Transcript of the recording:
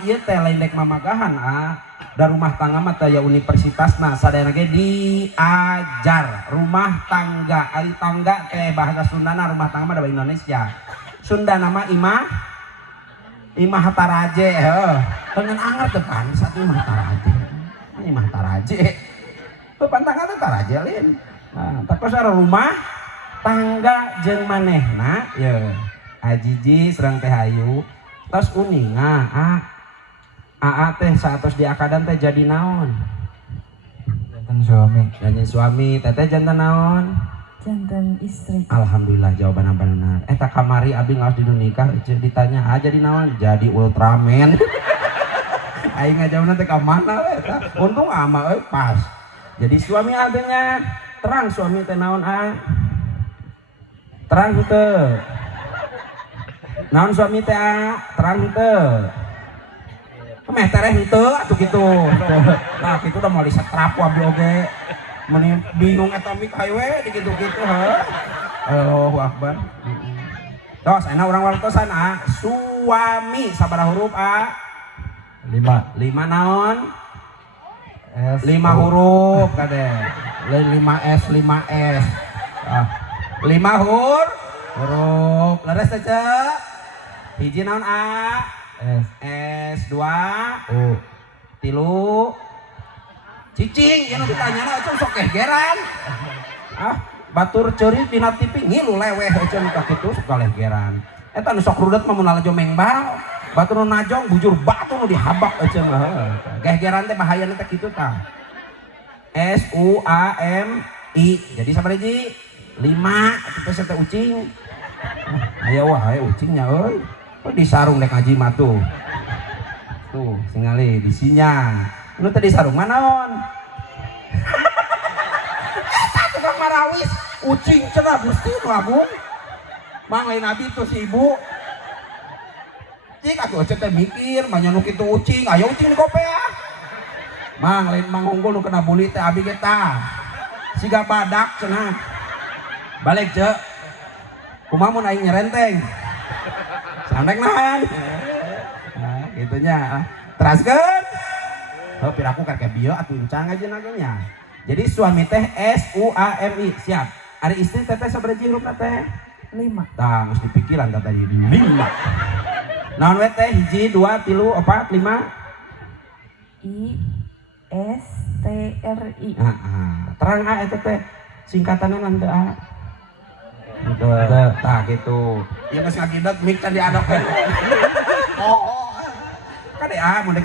ieu teh lain dek mamagahan da rumah tangga mah teh ya universitasna sadayana ge diajar rumah tangga ari tangga teh bahasa Sundana rumah tangga mah da Indonesia Sundana mah imah taraje dengan anger teh pan satu imah taraje pantangga teh taraje lain nah tapi sareng rumah tangga jeung manehna ya ajiji serang teh hayu tos uninga aa teh saatos di akadan teh jadi naon jantan suami teteh jantan naon jantan istri. Alhamdulillah jawaban benar eta kamari abi ngaos di nikah ditanya jadi naon jadi Ultraman aing ngajawabna teh ka mana eta untung ama pas jadi suami adanya terang suami teh naon terang teu naon suami teh terang teu meh tereh henteu atuh kitu. Nah, kitu udah mau disetrap wae oge. Meni bingung eta mik hawe di kitu-kitu Allahu Akbar. Tos enak urang wartosan suami sabaraha huruf 5 naon? S 5 huruf kade. 5S 5S. 5 huruf. Leres teh cek. Hiji naon S 2 tilu cicing yang ditanya cung sok gegeran batur ceurik dina TV ngilu leweh jeung ka kitu suka legeran eta nu sok rudet mah mun alajo mengbal batur nu najong bujur batu nu dihabak euceun gegeran teh bahayana teh kitu tah SUAMI jadi sabaraha 5 atuh teh ucing aya wae ucingnya euy di sarung dek ngaji mah tuh singali di sinyang lu tadi sarung mana on eta tukang marawis ucing cenah gusti nu agung mang lain abi tuh si ibu cik atuh teh mikir mah nya nu kitu ucing aya ucing di kopea mang lain mang unggul nu kena buli teh abi ge tah siga badak cenah balik cek kumaha mun aing nyerenteng sampai nahan nah gitunya teraskeun piraku kakek bio atuh encang aja naganya jadi suami teh SUAMI siap ari istri teh sabaraha hurufna teh 5 tah geus dipikiran tadi 5 naon we teh 1 2 3 4 5 ISTRI terang eta teh singkatanna naon teh tah gitu ya geus ngagidat mik can diadok oh kade mun